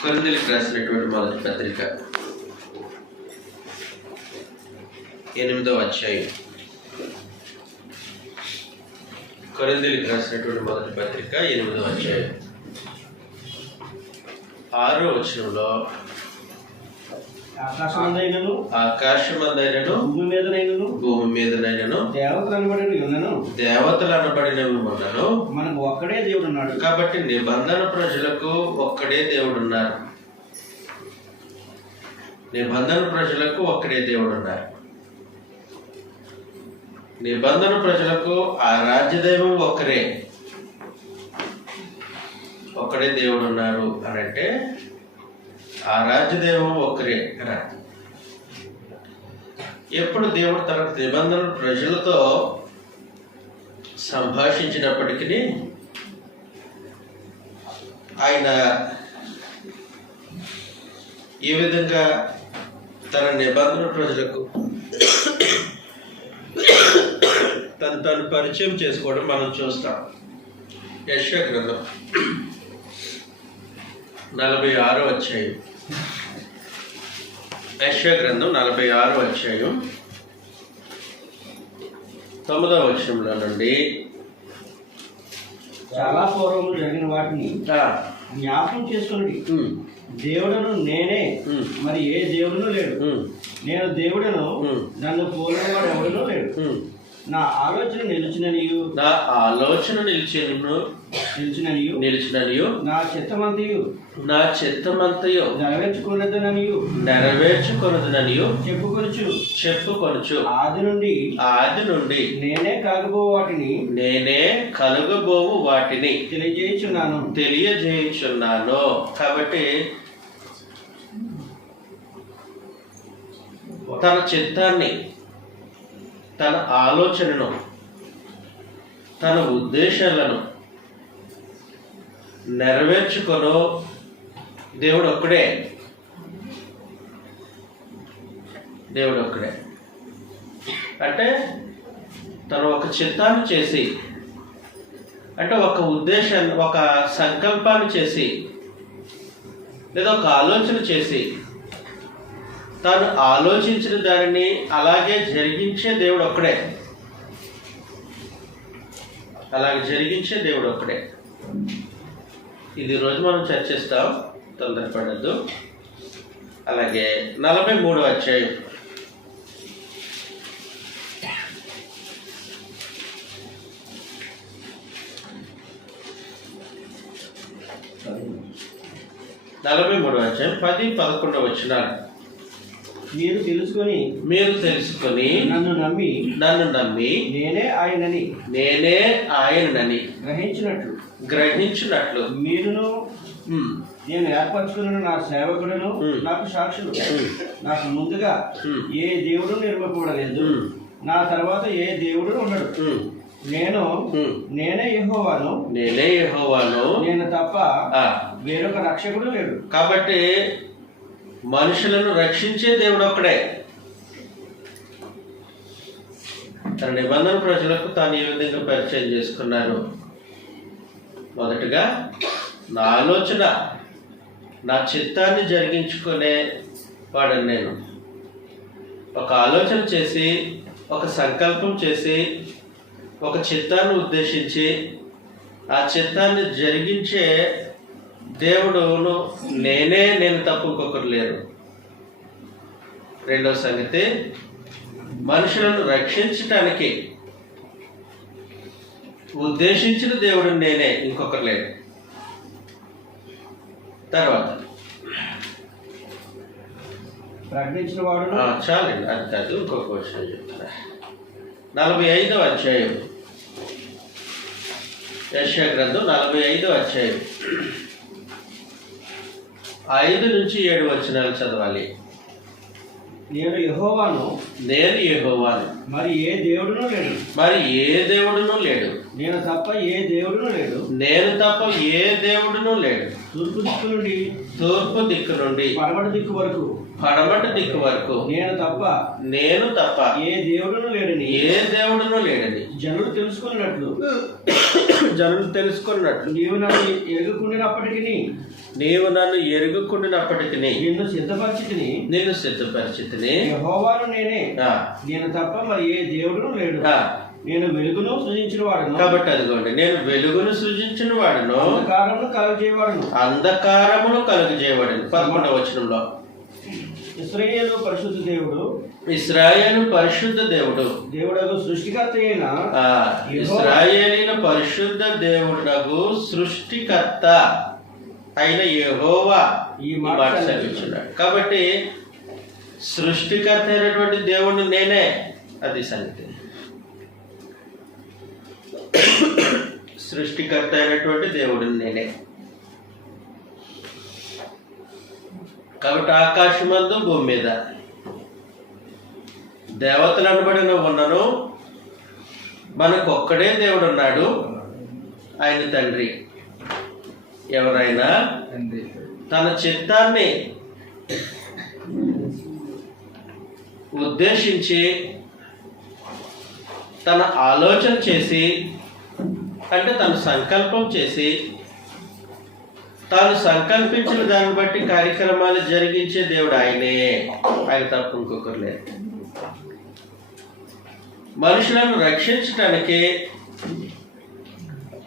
కొరింథీయులకు రాసినటువంటి మొదటి పత్రిక 8వ అధ్యాయం. కొరింథీయులకు రాసినటువంటి మొదటి పత్రిక 8వ అధ్యాయం 6వ వచనంలో ఆకాశమందైనను భూమి మీదనైనను దేవతలు అనబడినవి ఉన్నను మనకు ఒక్కడే దేవుడు ఉన్నాడు. కాబట్టి నిబంధన ప్రజలకు ఒక్కడే దేవుడు ఉన్నారు. నిబంధన ప్రజలకు ఒక్కడే దేవుడు ఉన్నారు. నిబంధన ప్రజలకు ఆ రాజ్యదైవం ఒక్కడే దేవుడు ఉన్నారు అని అంటే ఆ రాజ్యదైవం ఒక్కరే అని. ఎప్పుడు దేవుడు తన నిబంధన ప్రజలతో సంభాషించినప్పటికీ ఆయన ఈ విధంగా తన నిబంధన ప్రజలకు తను పరిచయం చేసుకోవడం మనం చూస్తాం. యెషయా గ్రంథం 46వ అధ్యాయం. యెషయా గ్రంథం 46వ అధ్యాయం 9వ వచనంలో నుండి చాలా పూర్వం జరిగిన వాటిని జ్ఞాపకం చేసుకుని దేవుడును నేనే, మరి ఏ దేవుడును లేడు. నేను దేవుడును, నన్ను పోలినవాడు ఎవడునూ లేడు. నా ఆలోచన నిలిచిననియు నా చిత్తమంతయు నెరవేర్చుకొనదుననియు చెప్పుకొనుచు ఆది నుండి నేనే కలుగబోవు వాటిని తెలియజేయుచున్నాను. కాబట్టి తన చిత్తాన్ని, తన ఆలోచనను, తన ఉద్దేశాలను నెరవేర్చుకొను దేవుడు ఒక్కడే. అంటే తను ఒక చిత్తాన్ని చేసి, అంటే ఒక ఉద్దేశాన్ని, ఒక సంకల్పాన్ని చేసి, లేదా ఒక ఆలోచన చేసి తాను ఆలోచించిన దానిని అలాగే జరిగించే దేవుడు ఒక్కడే. ఇది రోజు మనం చర్చిస్తాం, తొందరపడద్దు. అలాగే 43వ అధ్యాయం 10-11 వచనాలు. మీరు తెలుసుకొని నన్ను నమ్మి నేనే ఆయనని గ్రహించినట్లు మీరును నేను ఏర్పరచుకున్న నా సేవకులను నాకు సాక్షులు. నాకు ముందుగా ఏ దేవుడు నిర్మింపబడలేదు, నా తర్వాత ఏ దేవుడు ఉండడు. నేనే యెహోవాను, నేను తప్ప వేరొక రక్షకుడు లేడు. కాబట్టి మనుషులను రక్షించే దేవుడు ఒక్కడే. తన నిబంధన ప్రజలకు తాను ఈ విధంగా పరిచయం చేసుకున్నారు. మొదటగా నా ఆలోచన, నా చిత్తాన్ని జరిగించుకునే వాడని నేను. ఒక ఆలోచన చేసి, ఒక సంకల్పం చేసి, ఒక చిత్తాన్ని ఉద్దేశించి ఆ చిత్తాన్ని జరిగించే దేవుడును నేను తప్ప ఇంకొకరు లేరు. రెండవ సంగతి, మనుషులను రక్షించటానికి ఉద్దేశించిన దేవుడు నేనే, ఇంకొకరు లేరు. తర్వాత ప్రకటించిన వాడు చాలండి, అది కాదు, ఇంకొక విషయం చెప్తున్నా. 45వ అధ్యాయం యెషయా గ్రంథం 45వ అధ్యాయం 5-7 వచనాలు చదవాలి. నేను యెహోవాను, మరి ఏ దేవుడును లేడు. నేను తప్ప ఏ దేవుడును లేడు. తూర్పు దిక్కు నుండి పడమటి దిక్కు వరకు నేను తప్ప ఏ దేవుడును లేడని జనులు జనులు తెలుసుకున్నట్లు నీవు నన్ను ఎరుగుకుండినప్పటికీ నిన్ను సిద్ధపరిచితిని. యెహోవాను నేనే, నేను తప్ప మరి ఏ దేవుడును లేడు. నేను వెలుగును సృజించిన వాడును. కాబట్టి అదిగోండి, నేను వెలుగును సృజించిన వాడును, అంధకారమును కలుగజేయవాడును. 11వ వచనంలో ఇశ్రాయేలు పరిశుద్ధ దేవుడు దేవుడగు సృష్టికర్త అయిన ఇశ్రాయేలీల పరిశుద్ధ దేవుడగు సృష్టికర్త అయిన యెహోవా ఈ మాట సెలవిస్తున్నాడు. కాబట్టి సృష్టికర్త అయినటువంటి దేవుడు నేనే, అది సంగతి. సృష్టికర్త అయినటువంటి దేవుడు నేనే. కాబట్టి ఆకాశమందు భూమి మీద దేవతలు అనబడిన ఉన్నను మనకు ఒక్కడే దేవుడు ఉన్నాడు, ఆయన తండ్రి. ఎవరైనా తన చిత్తాన్ని ఉద్దేశించి తన ఆలోచన చేసి, అంటే తన సంకల్పం చేసి, తాను సంకల్పించిన దాన్ని బట్టి కార్యక్రమాలు జరిగించే దేవుడు ఆయనే, ఆయన తప్ప ఇంకొకరు లేదు. మనుషులను రక్షించటానికి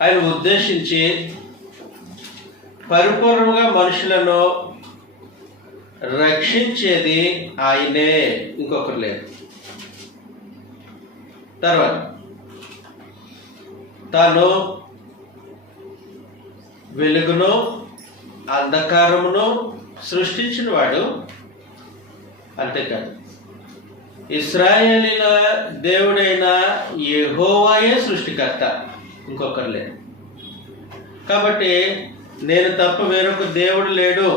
ఆయన ఉద్దేశించి పరిపూర్ణంగా మనుషులను రక్షించేది ఆయనే, ఇంకొకరు లేదు. తర్వాత తాను వెలుగును అంధకారమును సృష్టించిన వాడు. అంతేకాదు, ఇశ్రాయేలీల దేవుడైన యెహోవాయే సృష్టికర్త, ఇంకొకరు లేడు. కాబట్టి నేను తప్ప వేరొక దేవుడు లేడు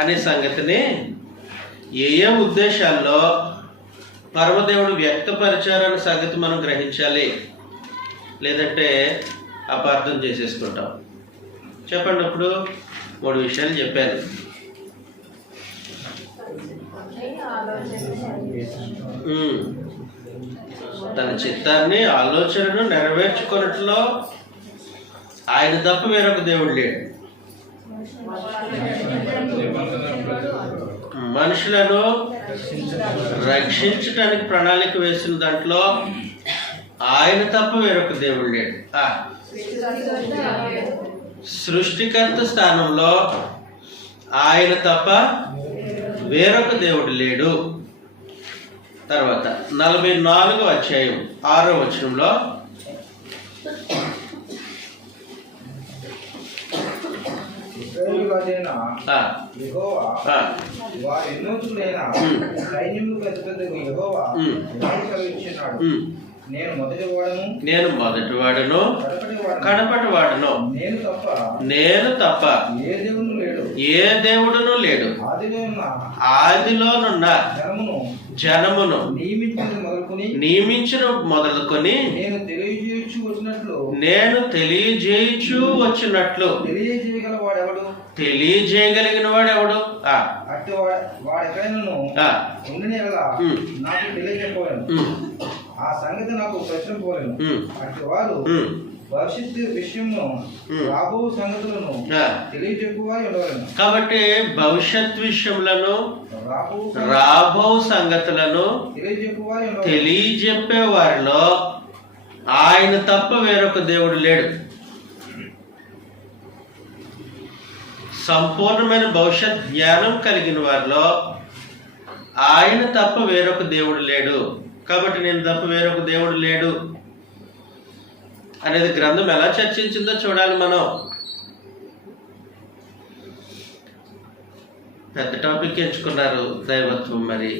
అనే సంగతిని ఏ ఉద్దేశాల్లో పరమదేవుడు వ్యక్తపరిచారనే సంగతి మనం గ్రహించాలి, లేదంటే అపార్థం చేసేసుకుంటాం. చెప్పండి. ఇప్పుడు 3 విషయాలు చెప్పాను. తన చిత్తాన్ని ఆలోచనను నెరవేర్చుకున్నట్లో ఆయన తప్ప వేరొక దేవుడు లేడు. మనుషులను రక్షించడానికి ప్రణాళిక వేసిన దాంట్లో ఆయన తప్ప వేరొక దేవుడు లేడు. సృష్టికర్త స్థానంలో ఆయన తప్ప వేరొక దేవుడు లేడు. తర్వాత 44వ అధ్యాయం 6వ వచనంలో నేను మొదటివాడును కడపటివాడును, నేను తప్ప ఏ దేవుడును లేడు. ఆదిలోనున్న జనమును నియమించిన మొదలుకొని నేను తెలియజేయచ్చు వచ్చినట్లు. తెలియజేయగలిగిన వాడు ఎవడు? ఆ సంగతి నాకు ప్రశ్న పోలేను. అటు వారు భవిష్యత్తు విషయంలో రాబో సంగతులను తెలియజెప్పువారు ఉండవలను. కాబట్టి భవిష్యత్ విషయములను రాబో సంగతులను తెలియజెప్పే వారిలో ఆయన తప్ప వేరొక దేవుడు లేడు. సంపూర్ణమైన భవిష్యత్ జ్ఞానం కలిగిన వారిలో ఆయన తప్ప వేరొక దేవుడు లేడు. కాబట్టి నేను తప్ప వేరొక దేవుడు లేడు అనేది గ్రంథం ఎలా చర్చించిందో చూడాలి మనం. పెద్ద టాపిక్ ఎంచుకున్నారు దైవత్వం. మరి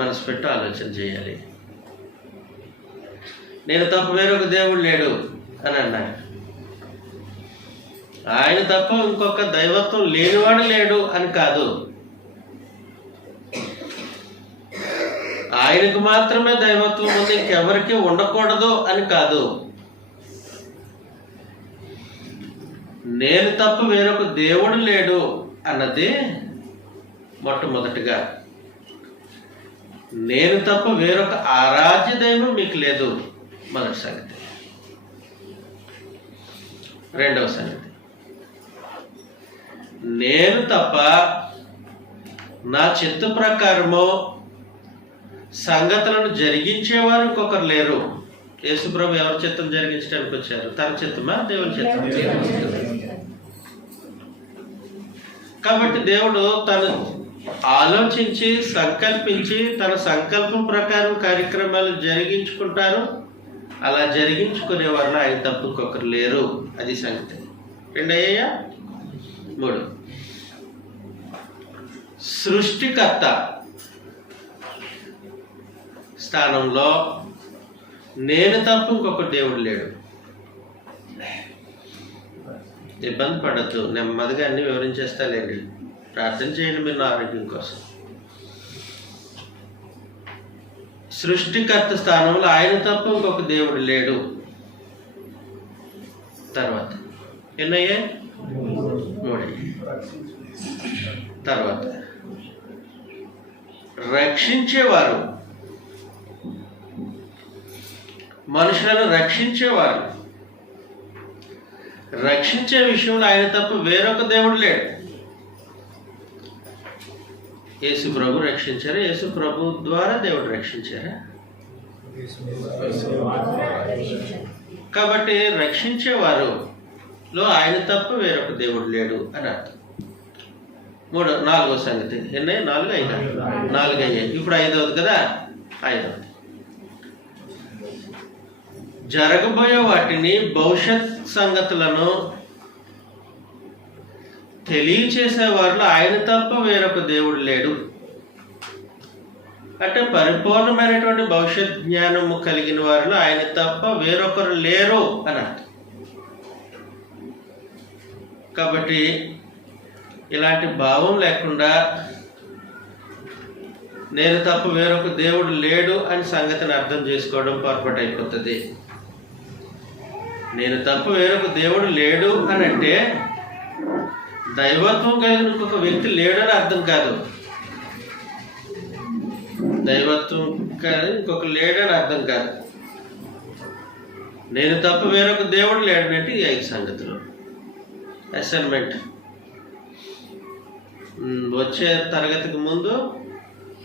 మనసు పెట్టి ఆలోచన చేయాలి. నేను తప్ప వేరొక దేవుడు లేడు అని అన్నాడు. ఆయన తప్ప ఇంకొక దైవత్వం లేనివాడు లేడు అని కాదు. ఆయనకు మాత్రమే దైవత్వం ఉంది, ఇంకెవరికి ఉండకూడదు అని కాదు. నేను తప్ప వేరొక దేవుడు లేడు అన్నది మొట్టమొదటిగా. నేను తప్ప వేరొక ఆరాధ్య దైవం మీకు లేదు. మొదటి సంగతి. రెండవ సంగతి, నేను తప్ప నా చిత్త ప్రకారము సంగతులను జరిగించేవారు ఇంకొకరు లేరు. యేసుప్రభు ఎవరి చిత్తం జరిగించడానికి వచ్చారు? తన చిత్తమా, దేవుని చిత్తం? కాబట్టి దేవుడు తను ఆలోచించి సంకల్పించి తన సంకల్పం ప్రకారం కార్యక్రమాలు జరిగించుకుంటారు. అలా జరిగించుకునే వాళ్ళు ఆయన తప్ప ఇంకొకరు లేరు. అది సంగతి. రెండయ్యా. మూడు, సృష్టికర్త స్థానంలో నేను తప్ప ఇంకొక దేవుడు లేడు. ఇబ్బంది పడద్దు, నెమ్మదిగా అన్ని వివరించేస్తాలేండి. ప్రార్థన చేయండి మీరు నా ఆరోగ్యం కోసం. సృష్టికర్త స్థానంలో ఆయన తప్ప ఇంకొక దేవుడు లేడు. తర్వాత ఎన్నయ్యే? మూడయ్యే. తర్వాత రక్షించేవారు, మనుషులను రక్షించేవారు. రక్షించే విషయంలో ఆయన తప్ప వేరొక దేవుడు లేడు. యేసు ప్రభు రక్షించారా? యేసు ప్రభు ద్వారా దేవుడు రక్షించారా? కాబట్టి రక్షించేవారులో ఆయన తప్ప వేరొక దేవుడు లేడు అని అర్థం. నాలుగో సంగతి ఎన్నయ్య? నాలుగు అయ్యాయి. ఇప్పుడు ఐదవది కదా. ఐదవది, జరగబోయే వాటిని, భవిష్యత్ సంగతులను తెలియచేసే వారిలో ఆయన తప్ప వేరొక దేవుడు లేడు. అంటే పరిపూర్ణమైనటువంటి భవిష్యత్ జ్ఞానము కలిగిన వారిలో ఆయన తప్ప వేరొకరు లేరు అని అర్థం. కాబట్టి ఇలాంటి భావం లేకుండా నేను తప్ప వేరొక దేవుడు లేడు అని సంగతిని అర్థం చేసుకోవడం పొరపాటు అయిపోతుంది. నేను తప్ప వేరొక దేవుడు లేడు అని అంటే దైవత్వం కలిగిన ఇంకొక వ్యక్తి లేడని అర్థం కాదు. దైవత్వం కలిగిన ఇంకొక లేడని అర్థం కాదు. నేను తప్ప వేరొక దేవుడు లేడనంటే ఈ 5 సంగతులు. అసైన్మెంట్ వచ్చే తరగతికి ముందు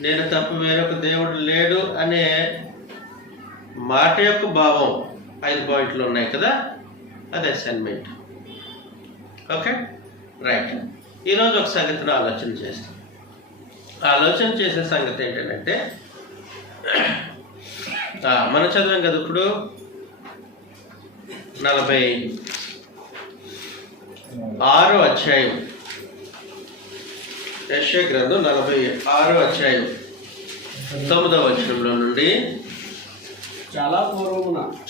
నేను తప్ప వేరొక దేవుడు లేడు అనే మాట యొక్క భావం 5 పాయింట్లు ఉన్నాయి కదా, అది అసైన్మెంట్. Okay, right. ఈరోజు ఒక సంగతిని ఆలోచన చేస్తాం. ఆలోచన చేసే సంగతి ఏంటంటే మనం చదివాం కదా ఇప్పుడు 46వ అధ్యాయం, యెషయా గ్రంథం 46వ అధ్యాయం 9వ వచనంలో నుండి,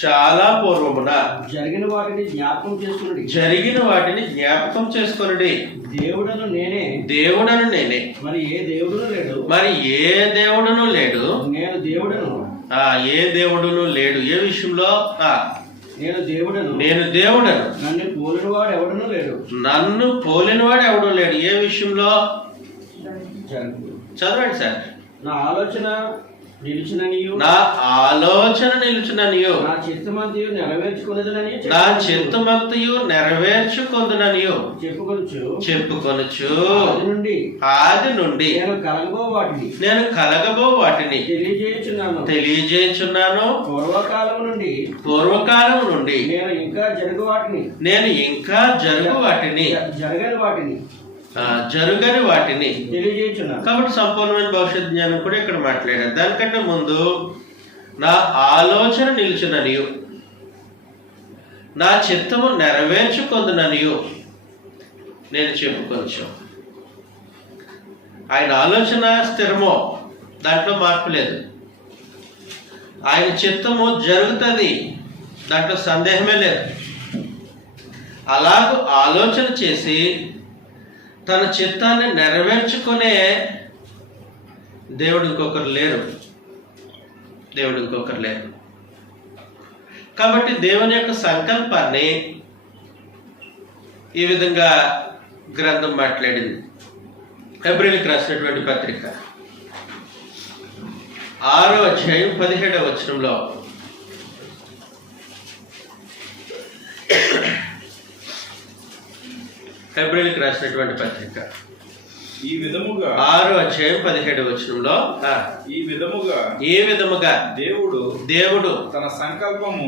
చాలా పూర్వమున జరిగిన వాటిని జ్ఞాపకం చేసుకొనుడి. దేవుడను నేనే మరి ఏ దేవుడును లేడు. ఏ దేవుడును లేడు. ఏ విషయంలో? నేను దేవుడను. నన్ను పోలినవాడు ఎవడూ లేడు. ఏ విషయంలో? చదవండి సార్. నా ఆలోచన నిలుచుననియు, నా చిత్తమంతయు నెరవేర్చుకొందుననియు చెప్పుకొనుచు ఆది నుండి నేను కలగబో వాటిని తెలియజేయుచున్నాను. పూర్వకాలం నుండి నేను ఇంకా జరుగు వాటిని జరుగని వాటిని తెలియజేయుచున్నాను. కాబట్టి సంపూర్ణమైన భవిష్యత్ జ్ఞానం కూడా ఇక్కడ మాట్లాడారు. దానికంటే ముందు నా ఆలోచన నిలుచుననియు, నా చిత్తము నెరవేర్చుకొందుననియు నేను చెప్పుకొనొచ్చు. ఆయన ఆలోచన స్థిరమో, దాంట్లో మార్పు లేదు. ఆయన చిత్తము జరుగుతుంది, దాంట్లో సందేహమే లేదు. అలాగూ ఆలోచన చేసి తన చిత్తాన్ని నెరవేర్చుకునే దేవుడు ఇంకొకరు లేరు. కాబట్టి దేవుని యొక్క సంకల్పాన్ని ఈ విధంగా గ్రంథం మాట్లాడింది. హెబ్రీయులకు రాసినటువంటి పత్రిక 6వ అధ్యాయం 17వ వచనంలో హెబ్రీయులకు రాసినటువంటి పత్రిక ఈ విధముగా 6వ అధ్యాయం 17వ వచనంలో ఈ విధముగా దేవుడు తన సంకల్పము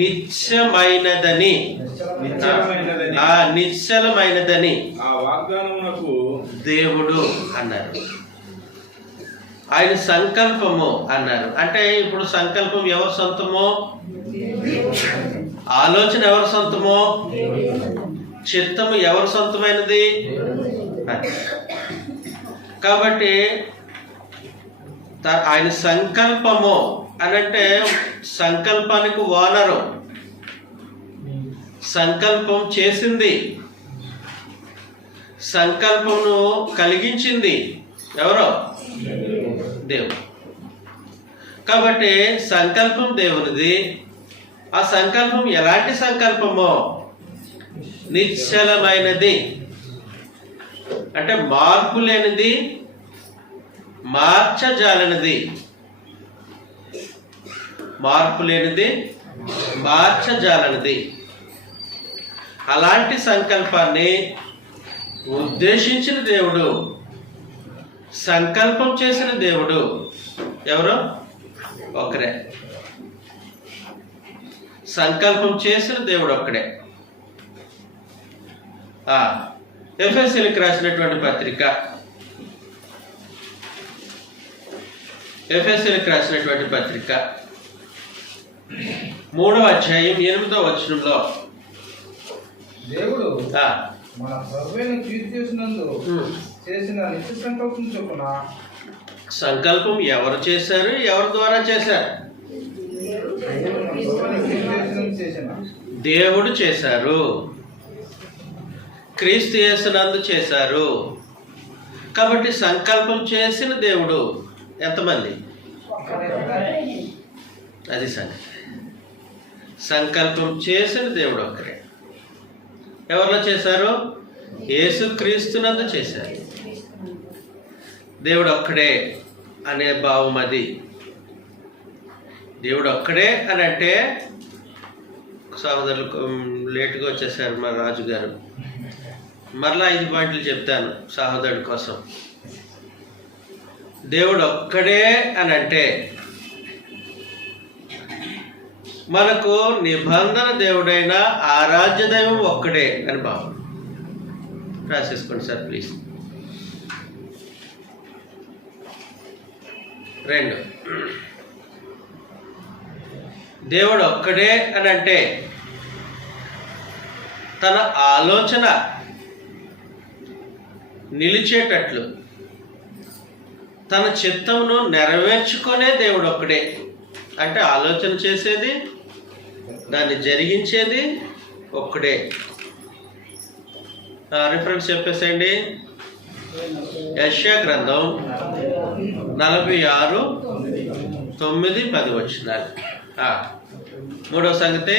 నిశ్చలమైనదని ఆ వాగ్దానమునకు దేవుడు అన్నారు. ఆయన సంకల్పము అన్నారు. అంటే ఇప్పుడు సంకల్పం ఎవరు సొంతమో, ఆలోచన ఎవరు సొంతమో, చిత్తము ఎవరు సొంతమైనది. కాబట్టి ఆయన సంకల్పము అనంటే సంకల్పానికి ఓనరు, సంకల్పం చేసింది, సంకల్పమును కలిగించింది ఎవరో? దేవుడు. కాబట్టి సంకల్పం దేవునిది. ఆ సంకల్పం ఎలాంటి సంకల్పమో? నిశ్చలమైనది, అంటే మార్పు లేనిది, మార్చజాలనిది. మార్పు లేనిది, మార్చజాలనిది. అలాంటి సంకల్పాన్ని ఉద్దేశించిన దేవుడు, సంకల్పం చేసిన దేవుడు ఎవరు? ఒక్కరే. సంకల్పం చేసిన దేవుడు ఒక్కడే. ఎఫెసీయులకు రాసినటువంటి పత్రిక, ఎఫెసీయులకు రాసినటువంటి పత్రిక 3వ అధ్యాయం 8వ వచనంలో దేవుడు మన ప్రభువైన క్రీస్తు యేసునందు చేసిన నిత్య సంకల్పం చొప్పున. సంకల్పం ఎవరు చేశారు? ఎవరి ద్వారా చేశారు? దేవుడు చేశారు, క్రీస్తు యేసునందు చేశారు. కాబట్టి సంకల్పం చేసిన దేవుడు ఎంతమంది? అది సంగతి. సంకల్పం చేసిన దేవుడు ఒక్కరే. ఎవరిలో చేశారు? యేసుక్రీస్తునందు చేశారు. దేవుడు ఒక్కడే అనే భావం అది. దేవుడు ఒక్కడే అని అంటే, సహోదరులు లేటుగా వచ్చేసారు మా రాజు గారు. మరలా 5 పాయింట్లు చెప్తాను సహోదరుడి కోసం. దేవుడు ఒక్కడే అని అంటే మనకు నిబంధన దేవుడైన ఆరాధ్య దైవం ఒక్కడే అని భావం. రాసేసుకోండి సార్ ప్లీజ్. 2, దేవుడు ఒక్కడే అని అంటే తన ఆలోచన నిలిచేటట్లు తన చిత్తమును నెరవేర్చుకునే దేవుడు ఒక్కడే. అంటే ఆలోచన చేసేది, దాన్ని జరిగించేది ఒక్కడే. రిఫరెన్స్ చెప్పేసేయండి. యెషయా గ్రంథం 46, 9, 10 వచనాలు. 3వ సంగతి,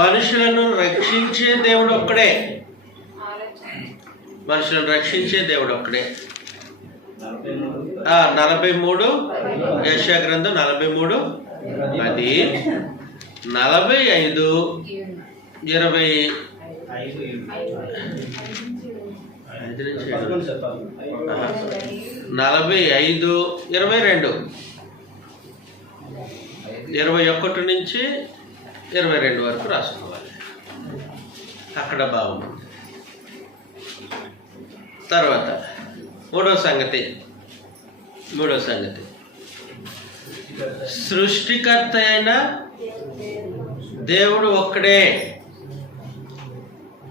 మనుషులను రక్షించే దేవుడు ఒక్కడే. మనుషులను రక్షించే దేవుడు ఒక్కడే. 43, యెషయా గ్రంథం 43, 10, 45, 20, 45, 22, 21 నుంచి 22 వరకు రాసుకోవాలి. అక్కడ బాగుంది. తర్వాత మూడవ సంగతి, సృష్టికర్త అయిన దేవుడు ఒక్కడే.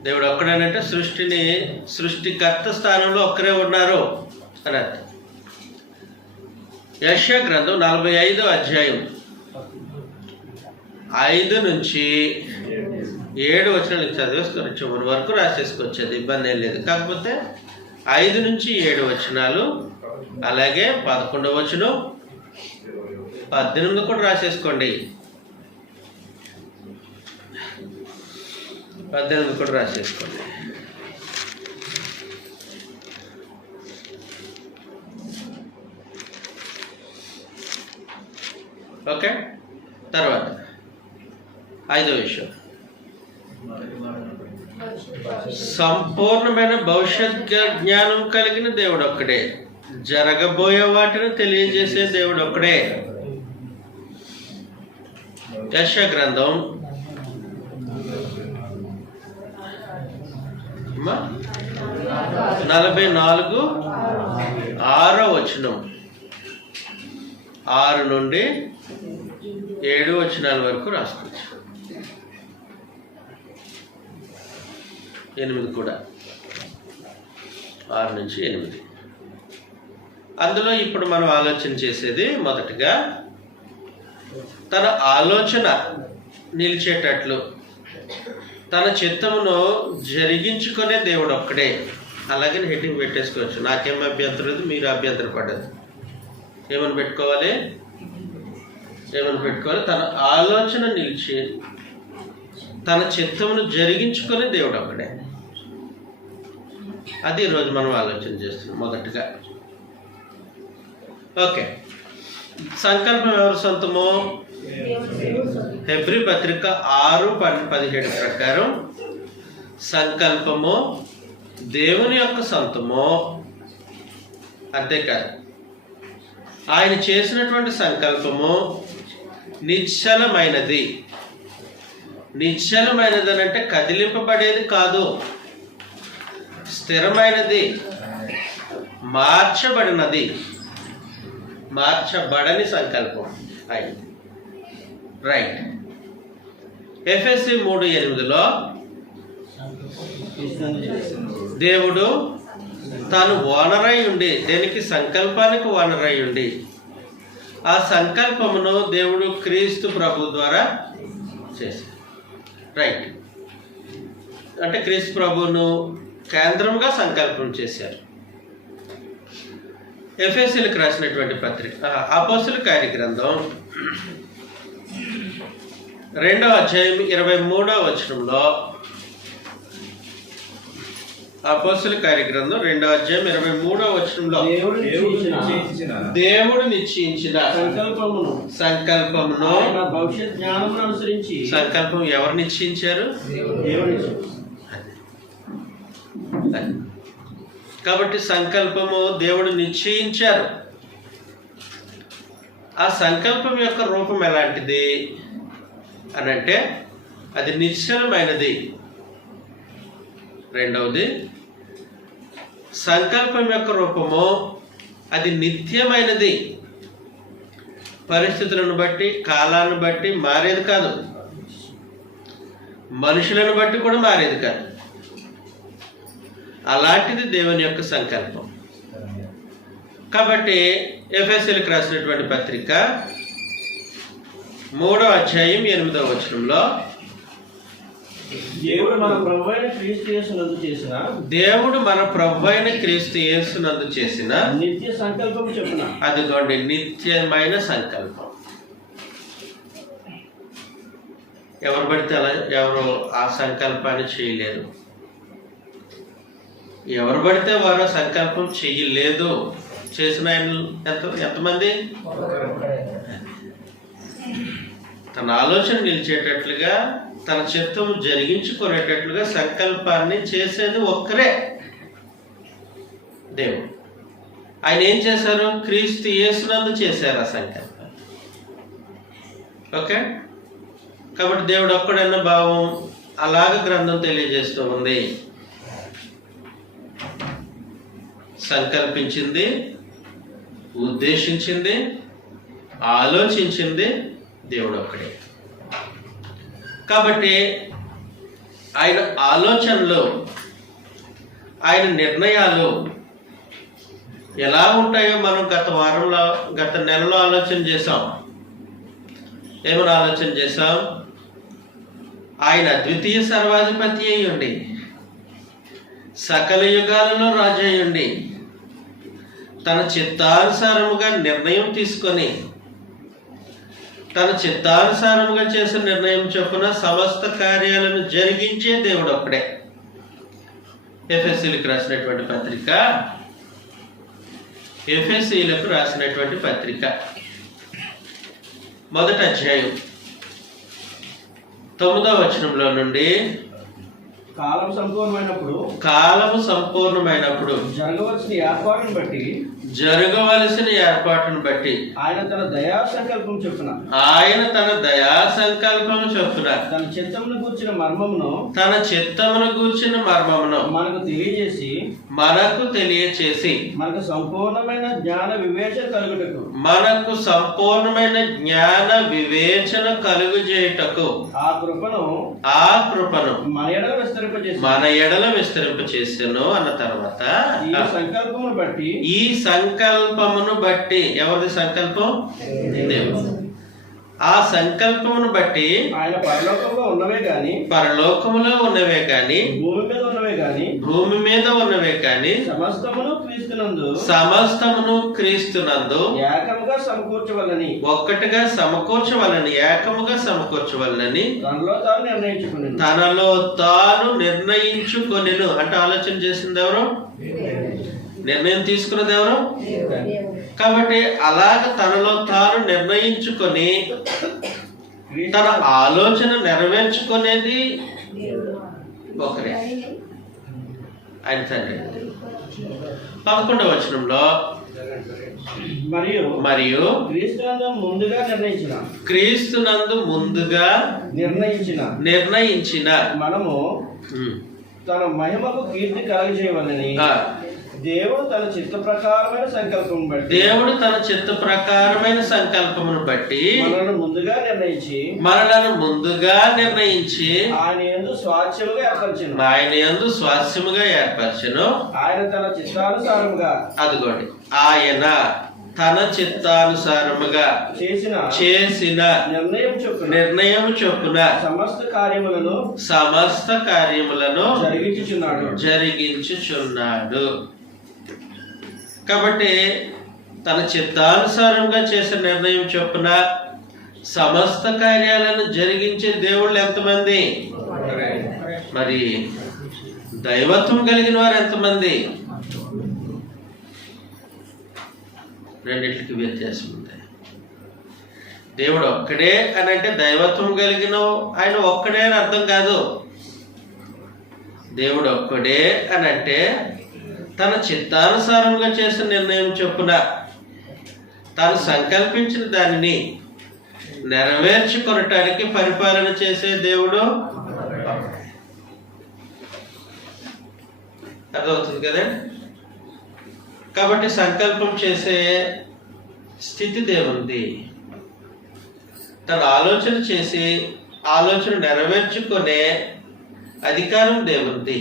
దేవుడు ఒక్కడేనంటే సృష్టికర్త స్థానంలో ఒక్కరే ఉన్నారు అని అర్థం. యెషయా గ్రంథం 45వ అధ్యాయం 5 నుంచి 7 వచనాలు చదివేసుకొని చివరి వరకు రాసేసుకోవచ్చు. అది ఇబ్బంది ఏం లేదు. కాకపోతే 5 నుంచి 7 వచనాలు, అలాగే 11వ వచనం, 18 కూడా రాసేసుకోండి. 18 కూడా రాసేసుకోండి. ఓకే, తర్వాత 5వ విషయం, సంపూర్ణమైన భవిష్యత్ జ్ఞానం కలిగిన దేవుడు ఒక్కడే, జరగబోయే వాటిని తెలియజేసే దేవుడు ఒక్కడే. యెషయా గ్రంథం 44:6 6 నుండి 7 వచనాల వరకు రాసుకోవచ్చు. 8 కూడా, 6 నుంచి 8. అందులో ఇప్పుడు మనం ఆలోచన చేసేది, మొదటగా తన ఆలోచన నిలిచేటట్లు తన చిత్తమును జరిగించుకునే దేవుడు ఒక్కడే. అలాగే హెడ్డింగ్ పెట్టేసుకోవచ్చు. నాకేం అభ్యంతరం లేదు, మీరు అభ్యంతర పడదు. ఏమని పెట్టుకోవాలి? తన ఆలోచన నిలిచి తన చిత్తమును జరిగించుకునే దేవుడు ఒక్కడే. అది ఈరోజు మనం ఆలోచన చేస్తున్నాం మొదటగా. ఓకే, సంకల్పం ఎవరి సొంతమో? హెబ్రీ పత్రిక 6:17 ప్రకారం సంకల్పము దేవుని యొక్క సొంతము. అంతేకాదు, ఆయన చేసినటువంటి సంకల్పము నిశ్చలమైనది. నిశ్చలమైనది అంటే కదిలింపబడేది కాదు, స్థిరమైనది, మార్చబడని సంకల్పం అయింది. రైట్. ఎఫెసీ 3:8లో దేవుడు తాను ఓనరై ఉండి, దేనికి? సంకల్పానికి ఓనరై ఉండి, ఆ సంకల్పమును దేవుడు క్రీస్తు ప్రభు ద్వారా చేశారు. రైట్. అంటే క్రీస్తు ప్రభువును కేంద్రంగా సంకల్పం చేశారు. ఎఫెసీలకు రాసినటువంటి పత్రిక, అపోస్తలుల కార్యగ్రంథం 2వ అధ్యాయం 23వ వచనంలో, అపోస్తలుల కార్యగ్రంథం 2వ అధ్యాయం 23వ వచనంలో, దేవుడు నిశ్చయించిన సంకల్పమును భవిష్యత్ జ్ఞానమును అనుసరించి. సంకల్పం ఎవరు నిశ్చయించారు? కాబట్టి సంకల్పము దేవుడు నిశ్చయించారు. ఆ సంకల్పం యొక్క రూపం ఎలాంటిది అని అంటే అది నిశ్చలమైనది. రెండవది, సంకల్పం యొక్క రూపము అది నిత్యమైనది. పరిస్థితులను బట్టి, కాలాన్ని బట్టి మారేది కాదు, మనుషులను బట్టి కూడా మారేది కాదు. అలాంటిది దేవుని యొక్క సంకల్పం. కాబట్టి ఎఫెసీలకు రాసినటువంటి పత్రిక 3వ అధ్యాయం 8వ వచనంలో, దేవుడు మన ప్రభువైన క్రీస్తు యేసునందు చేసిన నిత్య సంకల్పం చెప్పున. అదిగోండి, నిత్యమైన సంకల్పం. ఎవరు పడితే అలా ఎవరు ఆ సంకల్పాన్ని చేయలేరు. ఎవరు పడితే వారు సంకల్పం చెయ్యలేదు. చేసిన ఎంతమంది? తన ఆలోచన నిలిచేటట్లుగా, తన చిత్తము జరిగించుకునేటట్లుగా సంకల్పాన్ని చేసేది ఒక్కరే, దేవుడు. ఆయన ఏం చేశారు? క్రీస్తు యేసునందు చేశారు ఆ సంకల్పం. ఓకే, కాబట్టి దేవుడు ఒక్కడన్న భావం అలాగ గ్రంథం తెలియజేస్తూ ఉంది. సంకల్పించింది, ఉద్దేశించింది, ఆలోచించింది దేవుడు ఒక్కడే. కాబట్టి ఆయన ఆలోచనలు, ఆయన నిర్ణయాలు ఎలా ఉంటాయో మనం గత నెలలో ఆలోచన చేసాం. ఏమైనా ఆలోచన చేసాం? ఆయన అద్వితీయ సర్వాధిపతి అయ్యుండి, సకల యుగాలలో రాజు అయ్యుండి, తన చిత్తానుసారముగా నిర్ణయం తీసుకొని, తన చిత్తానుసారముగా చేసిన నిర్ణయం చొప్పున సమస్త కార్యాలను జరిగించే దేవుడు ఒక్కడే. ఎఫెసీలకు రాసినటువంటి పత్రిక మొదటి అధ్యాయం 9వ వచనంలో నుండి కాలం సంపూర్ణమైనప్పుడు జరగవలసిన ఏర్పాటును బట్టి ఆయన తన దయా సంకల్పం చొప్పున తన చిత్తమును గూర్చిన మర్మమును మనకు తెలియచేసి మనకు సంపూర్ణమైన జ్ఞాన వివేచన కలుగుచేయుటకు ఆ కృపను మన ఎడల విస్తరింపచేసెను అన్న తర్వాత ఈ సంకల్పమును బట్టి ఎవరిది సంకల్పం? దేవుడు. ఆ సంకల్పమును బట్టి ఆయన పరలోకములో ఉన్నవే గాని భూమి మీద ఉన్నవే గాని సమస్తమును క్రీస్తునందు ఒక్కటిగా సమకూర్చవలని ఏకముగా సమకూర్చవలని తనలో తాను నిర్ణయించుకొనెను. అంటే ఆలోచన చేసింది ఎవరు? నిర్ణయం తీసుకున్నది ఎవరు? కాబట్టి అలాగ తనలో తాను నిర్ణయించుకొని తన ఆలోచన నెరవేర్చుకునేది ఒకరే, ఆయన తండ్రి. 11వ వచనంలో మరియు క్రీస్తునందు ముందుగా నిర్ణయించిన మనము తన మహిమకు కీర్తి కలుగజేయవలని దేవుడు తన చిత్త ప్రకారమైన సంకల్పమును బట్టి మనలను ముందుగా నిర్ణయించి ఆయన యందు స్వాస్థ్యముగా ఏర్పరచెను. ఆయన తన చిత్తానుసారముగా అదిగోండి, ఆయన తన చిత్తానుసారముగా చేసిన నిర్ణయం చొప్పున సమస్త కార్యములను జరిగించుచున్నాడు. కాబట్టి తన చిత్తానుసారంగా చేసిన నిర్ణయం చొప్పున సమస్త కార్యాలను జరిగించే దేవుళ్ళు ఎంతమంది? మరి దైవత్వం కలిగిన వారు ఎంతమంది? రెండిటికి వ్యత్యాసం ఉంది. దేవుడు ఒక్కడే అని అంటే దైవత్వం కలిగిన ఆయన ఒక్కడే అని అర్థం కాదు. దేవుడు ఒక్కడే అని అంటే తన చిత్తానుసారంగా చేసిన నిర్ణయం చొప్పున తాను సంకల్పించిన దానిని నెరవేర్చుకొనటానికి పరిపాలన చేసే దేవుడు. అర్థమవుతుంది కదా? కాబట్టి సంకల్పం చేసే స్థితి దేవుంది. తన ఆలోచన చేసి ఆలోచన నెరవేర్చుకునే అధికారం దేవుంది.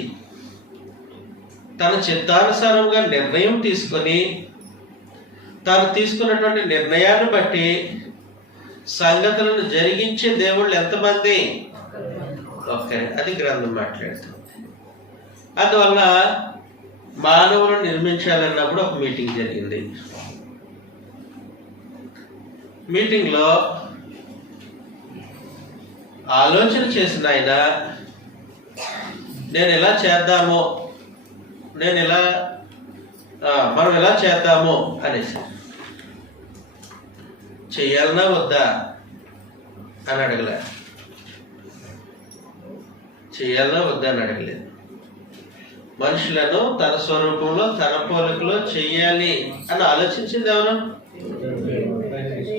తన చిత్తానుసారంగా నిర్ణయం తీసుకొని తాను తీసుకున్నటువంటి నిర్ణయాన్ని బట్టి సంగతులను జరిగించే దేవుళ్ళు ఎంతమంది? ఒక్కరే. అది గ్రంథం మాట్లాడుతుంది. అందువల్ల మానవులను నిర్మించాలన్నప్పుడు ఒక మీటింగ్ జరిగింది. మీటింగ్లో ఆలోచన చేసిన ఆయన నేను ఎలా చేద్దామో మనం ఎలా చేద్దామో అనేసి చెయ్యాలన్నా వద్దా అని అడగలే. చెయ్యాలన్నా వద్దా అని అడగలేదు. మనుషులను తన స్వరూపంలో తన పోలికలో చెయ్యాలి అని ఆలోచించింది ఎవరు?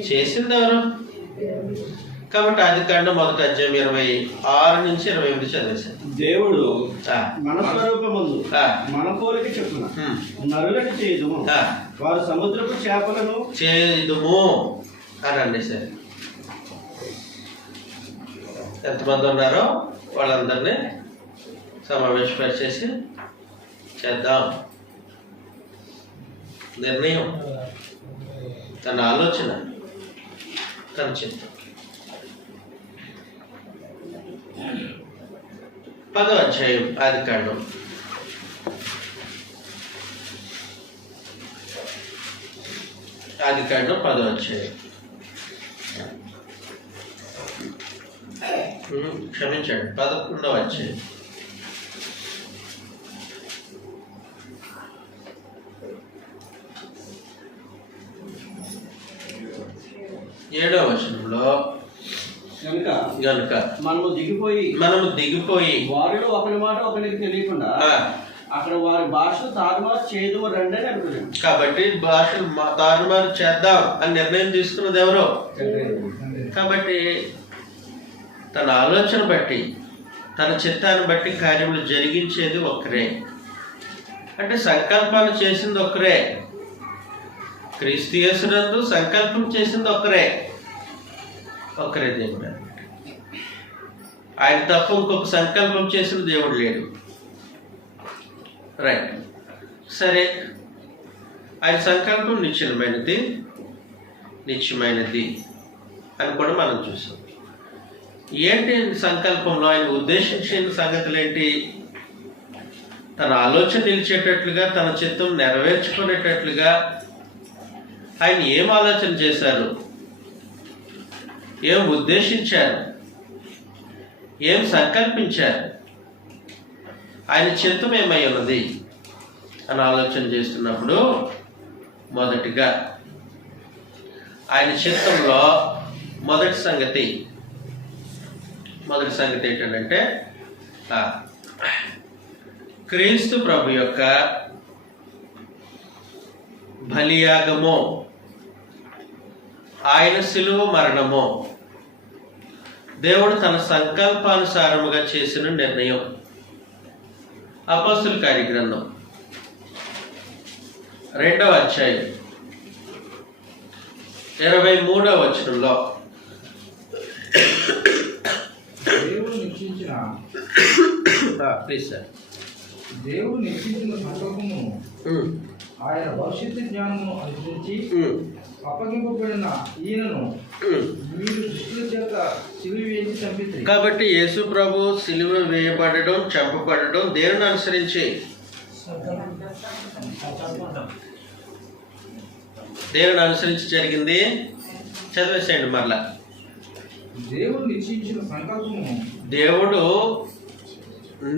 చేసింది ఎవరు? కాబట్టి ఆదికాండం 1వ అధ్యాయం 26 నుంచి 28 చదివేశారు. దేవుడు మన స్వరూపమందు మన పోలిక చొప్పున నరులను చేయుదుము, వారు సముద్రపు చేపలను చేయుదుము అని అనేసారు. ఎంతమంది ఉన్నారో వాళ్ళందరినీ సమావేశపరిచేసి చేద్దాం. నిర్ణయం, తన ఆలోచన, తన చిత్తం. 10వ అధ్యాయం ఆదికాండం. ఆదికాండం 10వ అధ్యాయం. క్షమించండి, 11వ అధ్యాయం. 7వ వచనంలో గనుక మనము దిగిపోయి వారిలో ఒకరి మాట ఒకరికి తెలియకుండా అక్కడ వారి భాషలు తారుమారు చేయదు రండి అని అనుకున్నాను. కాబట్టి భాషలు తారుమారు చేద్దాం అని నిర్ణయం తీసుకున్నది ఎవరో. కాబట్టి తన ఆలోచన బట్టి తన చిత్తాన్ని బట్టి కార్యములు జరిగించేది ఒక్కరే. అంటే సంకల్పాలు చేసింది ఒక్కరే. క్రీస్తు యేసునందు సంకల్పం చేసింది ఒక్కరే దేవుడు. ఆయన తప్ప ఇంకొక సంకల్పం చేసిన దేవుడు లేడు. రైట్, సరే. ఆయన సంకల్పం నిత్యమైనది అని కూడా మనం చూసాం. ఏంటి సంకల్పంలో ఆయన ఉద్దేశించిన సంగతులు ఏంటి? తన ఆలోచన నిలిచేటట్లుగా, తన చిత్తం నెరవేర్చుకునేటట్లుగా ఆయన ఏం ఆలోచన చేశారు, ఏం ఉద్దేశించారు, ఏం సంకల్పించారు, ఆయన చిత్తం ఏమై ఉన్నది అని ఆలోచన చేస్తున్నప్పుడు మొదటిగా ఆయన చిత్తంలో మొదటి సంగతి ఏంటంటే క్రీస్తు ప్రభు యొక్క బలియాగము, ఆయన శిలువ మరణము దేవుడు తన సంకల్పానుసారముగా చేసిన నిర్ణయం. అపోస్తుల కార్యగ్రంథం 2వ అధ్యాయం 23వ వచనంలో దేవుడు నిశ్చయించిన సంకల్పము ఆయన భవిష్యత్తు జ్ఞానము అనుసరించి అప్పగింపబడిన ఈయనను మీరు దుష్టుల చేత సిలువ వేసి చంపితే. కాబట్టి యేసు ప్రభు సిలువ వేయబడడం, చంపబడడం దేవుని అనుసరించి, దేవుని అనుసరించి జరిగింది. చదివేసేయండి మరలా. దేవుడు నిశ్చయించిన సంకల్పము, దేవుడు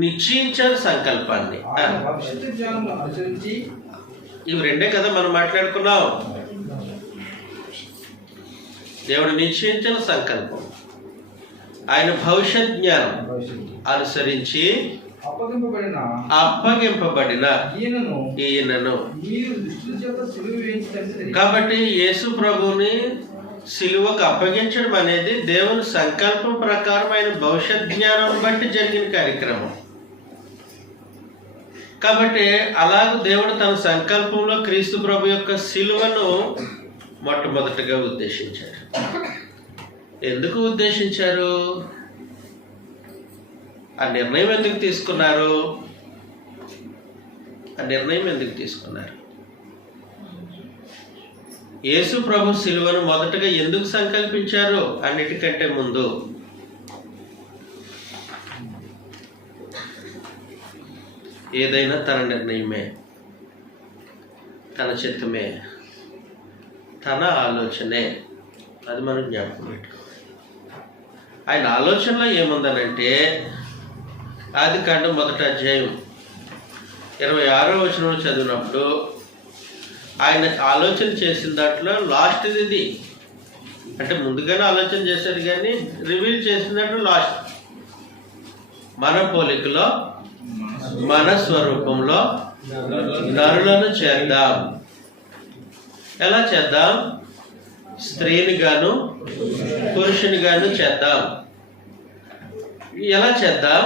నిశ్చయించారు సంకల్పాన్ని. భవిష్యత్తు జ్ఞానము అనుసరించి, ఇవి రెండే కదా మనం మాట్లాడుకున్నాం. దేవుడు నిశ్చయించిన సంకల్పం, ఆయన భవిష్యత్ జ్ఞానం అనుసరించి అప్పగింపబడిన ఈయనను. కాబట్టి యేసు ప్రభుని సిలువకు అప్పగించడం అనేది దేవుని సంకల్పం ప్రకారం ఆయన భవిష్యత్ జ్ఞానం బట్టి జరిగిన కార్యక్రమం. కాబట్టి అలాగ దేవుడు తన సంకల్పంలో క్రీస్తు ప్రభు యొక్క సిలువను మొట్టమొదటిగా ఉద్దేశించారు. ఎందుకు ఉద్దేశించారు? ఆ నిర్ణయం ఎందుకు తీసుకున్నారు? యేసు ప్రభు సిలువను మొదటగా ఎందుకు సంకల్పించారు? అన్నిటికంటే ముందు ఏదైనా తన నిర్ణయమే, తన చిత్తమే, తన ఆలోచనే. అది మనం జ్ఞాపకం పెట్టుకోవాలి. ఆయన ఆలోచనలో ఏముందనంటే ఆదికాండం 1వ అధ్యాయం 26వ వచనం చదివినప్పుడు ఆయన ఆలోచన చేసిన దాంట్లో లాస్ట్ ఇది. అంటే ముందుగానే ఆలోచన చేశాడు, కానీ రివీల్ చేసిన దాంట్లో లాస్ట్. మన పోలికలో మన స్వరూపంలో నరులను చేద్దాం. ఎలా చేద్దాం? స్త్రీని గాను పురుషుని గాను చేద్దాం. ఎలా చేద్దాం?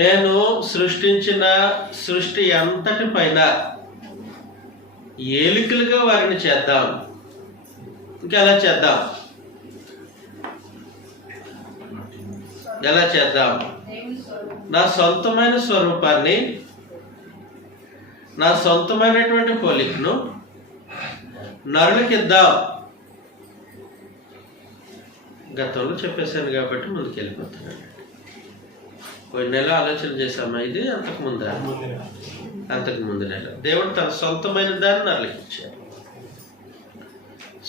నేను సృష్టించిన సృష్టి అంతటి పైన ఏలికలుగా వారిని చేద్దాం. ఇంకెలా చేద్దాం? ఎలా చేద్దాం? నా సొంతమైన స్వరూపాన్ని, నా సొంతమైనటువంటి పోలికను నరులకిద్దాం. గతంలో చెప్పేశాను కాబట్టి ముందుకు వెళ్ళిపోతున్నాను. పోయిన నెల ఆలోచన చేశామా? ఇది అంతకు ముందు నెల దేవుడు తన సొంతమైన దాన్ని నరులకిచ్చారు,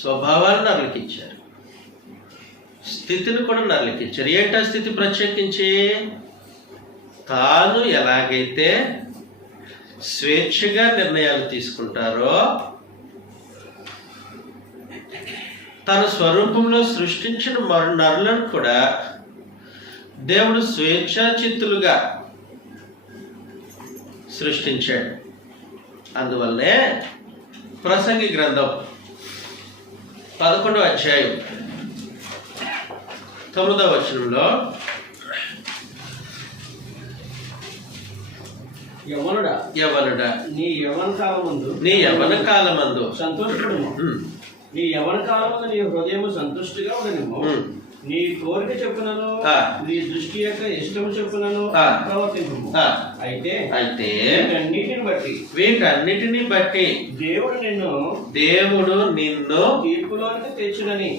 స్వభావాన్ని నరులకిచ్చారు, స్థితిని కూడా నరులకిచ్చారు. ఏంటా స్థితి? ప్రత్యేకించి తాను ఎలాగైతే స్వేచ్ఛగా నిర్ణయాలు తీసుకుంటారో తన స్వరూపంలో సృష్టించిన నరులను కూడా దేవుడు స్వేచ్ఛాచిత్తులుగా సృష్టించాడు. అందువల్లనే ప్రసంగి గ్రంథం 11వ అధ్యాయం 9వ వచనంలో యవనుడా నీ యవన కాలమందు సంతోషపడుము. నీ యవన కాలమందు నీ హృదయము సంతుష్టిగా ఉండనివ్వు. నీ కోరిక చెప్పునను నీ దృష్టి యొక్క ఇష్టము చెప్పునను ప్రవర్తింపు. అయితే వీటన్నిటిని బట్టి దేవుడు నిన్ను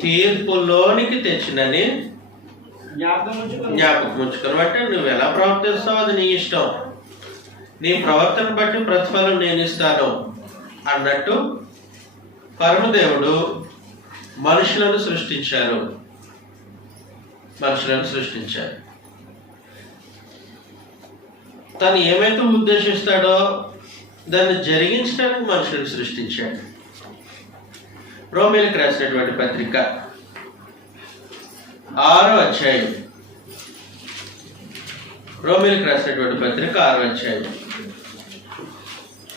తీర్పులోనికి తెచ్చినని జ్ఞాపకం ఉంచుకొని బట్టి నువ్వు ఎలా ప్రవర్తిస్తావు అది నీ ఇష్టం, నీ ప్రవర్తన బట్టి ప్రతిఫలం నేను ఇస్తాను అన్నట్టు పరమదేవుడు మనుషులను సృష్టించారు. తను ఏమైతే ఉద్దేశిస్తాడో దాన్ని జరిగించడానికి మనుషులను సృష్టించాడు. రోమీయులకు రాసినటువంటి పత్రిక 6వ అధ్యాయం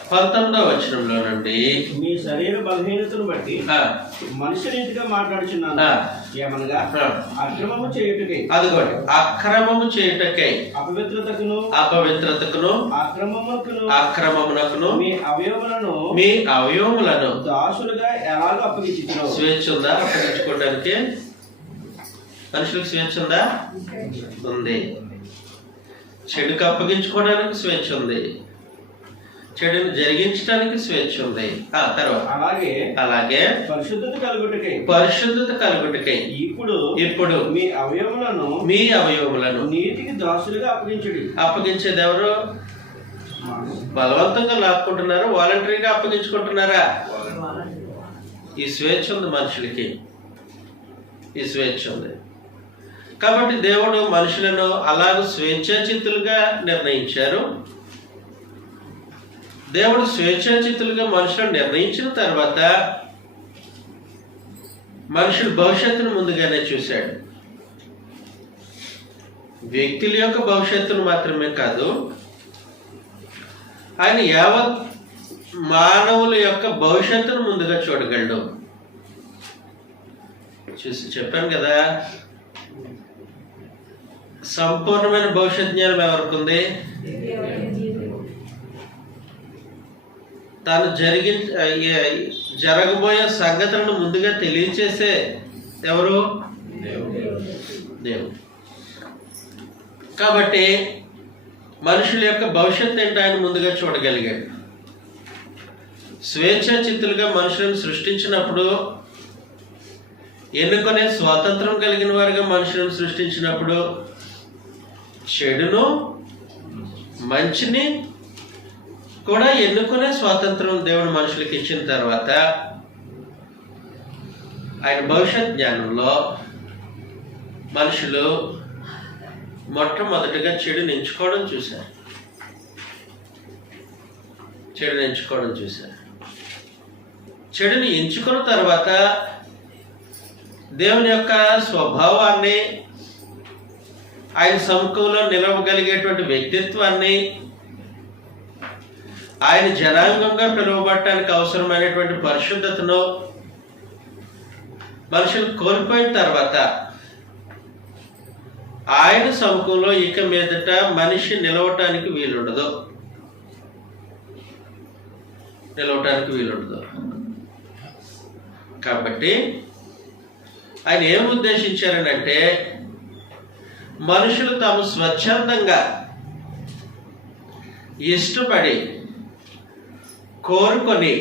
19వ వచనంలో నుండి మీ శరీర బలహీనతను బట్టి మనిషి రీతిగా మాట్లాడుచున్నాను. ఏమనగా అక్రమము చేయుటకై, అదిగోండి అక్రమము చేయుటకై, అపవిత్రతకును అక్రమమునకును మీ అవయవములను దాసులుగా ఎలాగో అప్పగించుతున్నారు. స్వేచ్ఛ ఉందా? అప్పగించుకోవడానికి మనుషులకు స్వేచ్ఛ ఉందా? ఉంది. చెడుకు అప్పగించుకోవడానికి స్వేచ్ఛ ఉంది, చెడును జరిగించడానికి స్వేచ్ఛ ఉంది. తర్వాత అలాగే పరిశుద్ధత కలుగుటకై ఇప్పుడు మీ అవయవములను నీతికి దాసులుగా అప్పగించేది ఎవరు? బలవంతంగా లాక్కుంటున్నారు, వాలంటరీగా అప్పగించుకుంటున్నారా? ఈ స్వేచ్ఛ ఉంది మనుషులకి, ఈ స్వేచ్ఛ ఉంది. కాబట్టి దేవుడు మనుషులను అలాగ స్వేచ్ఛాచిత్తులుగా నిర్ణయించారు. దేవుడు స్వేచ్ఛాచిత్తులుగా మనుషులను నిర్ణయించిన తర్వాత మనుషుల భవిష్యత్తును ముందుగానే చూశాడు. వ్యక్తుల యొక్క భవిష్యత్తును మాత్రమే కాదు, ఆయన యావత్ మానవుల యొక్క భవిష్యత్తును ముందుగా చూడగలడు. చెప్పాను కదా, సంపూర్ణమైన భవిష్యత్ జ్ఞానం ఎవరికి ఉంది? తాను జరగబోయే సంగతులను ముందుగా తెలియచేసే ఎవరు? దేవుడు. కాబట్టి మనుషుల యొక్క భవిష్యత్తు ఏంటో ఆయన ముందుగా చూడగలిగాడు. స్వేచ్ఛాచిత్తులుగా మనుషులను సృష్టించినప్పుడు, ఎన్నుకునే స్వాతంత్రం కలిగిన వారిగా మనుషులను సృష్టించినప్పుడు, చెడును మంచిని కూడా ఎన్నుకునే స్వాతంత్రం దేవుడు మనుషులకు ఇచ్చిన తర్వాత ఆయన భవిష్యత్ జ్ఞానంలో మనుషులు మొట్టమొదటిగా చెడుని ఎంచుకోవడం చూశారు. చెడుని ఎంచుకున్న తర్వాత దేవుని యొక్క స్వభావాన్ని, ఆయన సముఖంలో నిలవగలిగేటువంటి వ్యక్తిత్వాన్ని, ఆయన జనాంగంగా పిలువబడటానికి అవసరమైనటువంటి పరిశుద్ధతను మనుషులు కోల్పోయిన తర్వాత ఆయన సముఖంలో ఇక మీదట మనిషి నిలవటానికి వీలుండదు. కాబట్టి ఆయన ఏం ఉద్దేశించారనంటే, మనుషులు తాము స్వచ్ఛందంగా ఇష్టపడి కోరుకొని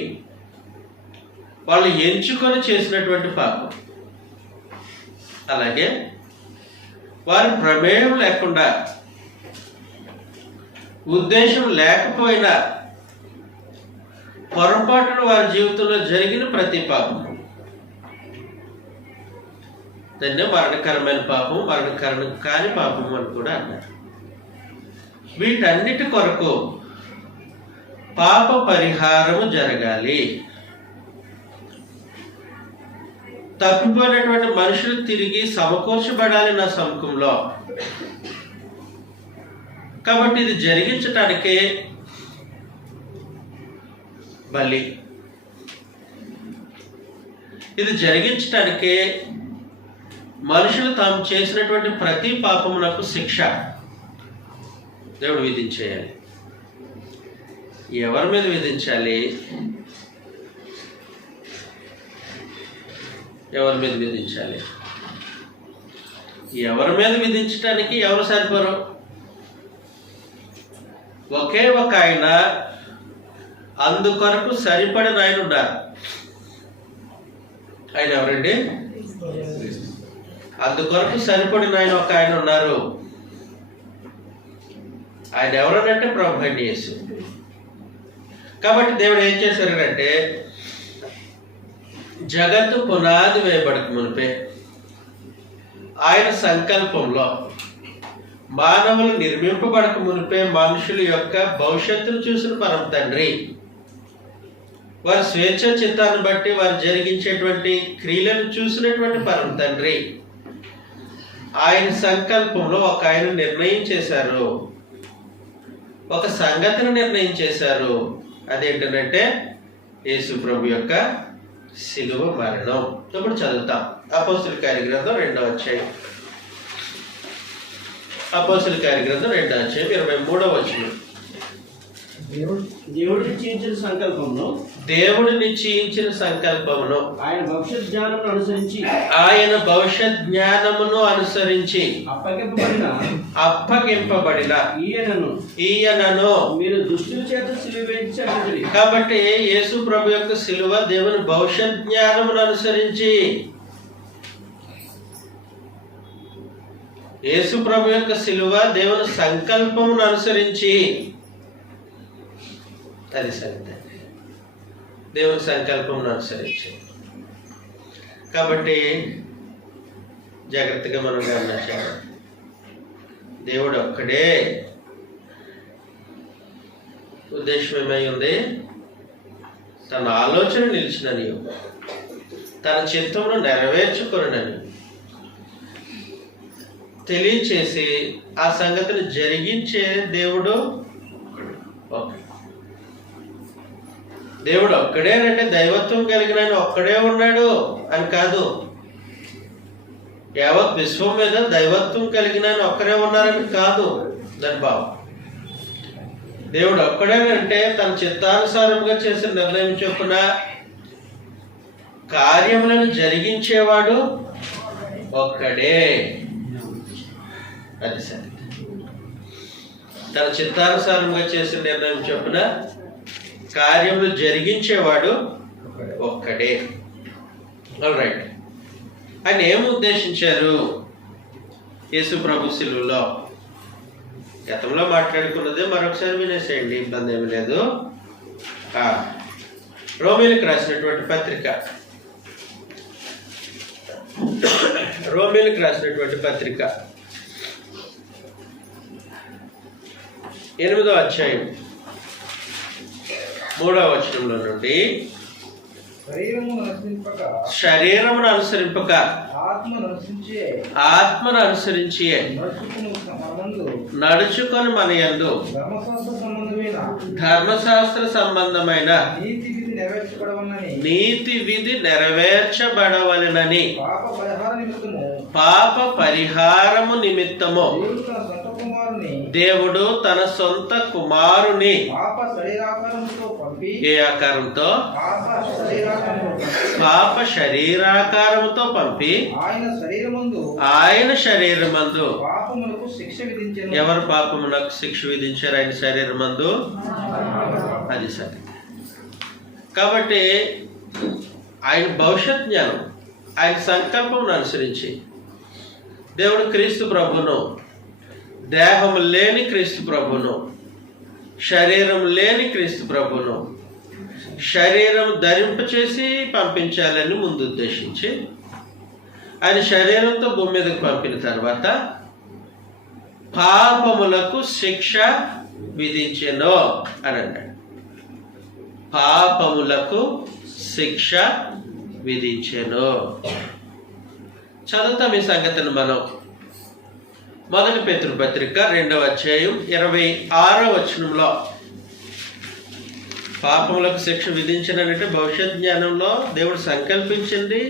వాళ్ళు ఎంచుకొని చేసినటువంటి పాపం, అలాగే వారి ప్రమేయం లేకుండా, ఉద్దేశం లేకపోయినా పొరపాటును వారి జీవితంలో జరిగిన ప్రతి పాపం దాన్నే మరణకరమైన పాపం, మరణకరం కాని పాపం అని కూడా అన్నారు. వీటన్నిటి కొరకు పాప పరిహారము జరగాలి. తప్పిపోయినటువంటి మనుషులు తిరిగి సమకూర్చబడాలి నా సముఖంలో. కాబట్టి ఇది జరిగించటానికే బలి, ఇది జరిగించటానికే మనుషులు తాము చేసినటువంటి ప్రతి పాపమునకు శిక్ష దేవుడు విధించేయాలి. ఎవరి మీద విధించాలి? ఎవరి మీద విధించాలి? ఎవరి మీద విధించడానికి ఎవరు సరిపోరు? ఒకే ఒక ఆయన, అందుకొరకు సరిపడిన ఆయన ఉన్నారు. ఆయన ఎవరండి? అందుకొరకు సరిపడిన ఆయన ఒక ఆయన ఉన్నారు. ఆయన ఎవరనంటే ప్రభు అయిన యేసు. కాబట్టి దేవుడు ఏం చేశారంటే, జగత్తు పునాది వేయబడక మునిపే ఆయన సంకల్పంలో, మానవులు నిర్మింపబడక మునిపే మనుషుల యొక్క భవిష్యత్తును చూసిన పరమ తండ్రి, వారి స్వేచ్ఛ చిత్తాన్ని బట్టి వారు జరిగించేటువంటి క్రియలను చూసినటువంటి పరమ తండ్రి ఆయన సంకల్పంలో ఒక ఆయన నిర్ణయం చేశారు, ఒక సంగతిని నిర్ణయం చేశారు. అదేంటంటే యేసు ప్రభు యొక్క శిలువ మరణం. ఇప్పుడు చదువుతాం అపోస్తుల కార్యగ్రంథం 2వ అధ్యాయం. అపోస్తుల కార్యగ్రంథం 2వ అధ్యాయం 23వ వచనం. దేవుడు నిశ్చయించిన సంకల్పమును, దేవుడు నిశ్చయించిన సంకల్పమును ఆయన భవిష్యత్ జ్ఞానమును అనుసరించి, ఆయన భవిష్యత్ జ్ఞానమును అనుసరించి అప్పగింపబడిన ఈయనను మీరు దుష్టుల చేత సిలువ వేయించి చంపితిరి. కాబట్టి యేసు ప్రభు యొక్క సిలువ దేవుని భవిష్యత్ జ్ఞానమును అనుసరించి, యేసు ప్రభు యొక్క సిలువ దేవుని సంకల్పమును అనుసరించి, అది సంగతి, దేవుని సంకల్పమును అనుసరించి. కాబట్టి జాగ్రత్తగా మనం గమనించాలి. దేవుడు ఒక్కడే ఉద్దేశం ఏమై ఉంది? తన ఆలోచన నిలిచినని, తన చిత్తమును నెరవేర్చుకొనని తెలియచేసి ఆ సంగతిని జరిగించే దేవుడు ఒక్కడే. దేవుడు ఒక్కడేనంటే దైవత్వం కలిగిన ఒక్కడే ఉన్నాడు అని కాదు. యావత్ విశ్వం మీద దైవత్వం కలిగిన ఒక్కరే ఉన్నారని కాదు దాని భావం. దేవుడు ఒక్కడేనంటే తన చిత్తానుసారంగా చేసిన నిర్ణయం చొప్పున కార్యములను జరిగించేవాడు ఒక్కడే. అది సరే, తన చిత్తానుసారంగా చేసిన నిర్ణయం చొప్పున కార్యములు జరిగించేవాడు ఒక్కడే. ఆల్రైట్, ఆయన ఏమి ఉద్దేశించారు యేసు ప్రభు శిలువలో? గతంలో మాట్లాడుకున్నదే మరొకసారి వినేసేయండి, ఇబ్బంది ఏమి లేదు. రోమీలకు రాసినటువంటి పత్రిక, రోమీలకు రాసినటువంటి పత్రిక 8వ అధ్యాయం 3వ వచనంలో నుండి, శరీరమును అనుసరింపక ఆత్మను అనుసరించి నడుచుకొని మన యందు ధర్మశాస్త్ర సంబంధమైన నీతి విధి నెరవేర్చబడవలెనని పాప పరిహారము నిమిత్తము దేవుడు తన సొంత కుమారుని ఏ ఆకారంతో? పాప శరీరాకారముతో పంపి ఆయన శరీరమందు ఎవరు పాపమునకు శిక్ష విధించారు? ఆయన శరీరమందు. అది సరే. కాబట్టి ఆయన భవిష్యత్ జ్ఞానం, ఆయన సంకల్పం అనుసరించి దేవుడు క్రీస్తు ప్రభును, దేహం లేని క్రీస్తు ప్రభును, శరీరం లేని క్రీస్తు ప్రభును శరీరం ధరింపచేసి పంపించాలని ముందు ఉద్దేశించి ఆయన శరీరంతో భూమి మీదకి పంపిన తర్వాత పాపములకు శిక్ష విధించెను అని అన్నాడు. పాపములకు శిక్ష విధించెను. చదువుతాం ఈ సంగతిని మనం. 1 పేతురు పత్రిక 2వ అధ్యాయం 26వ వచనంలో పాపములకు శిక్ష విధించనంటే భవిష్యత్ జ్ఞానంలో దేవుడు సంకల్పించింది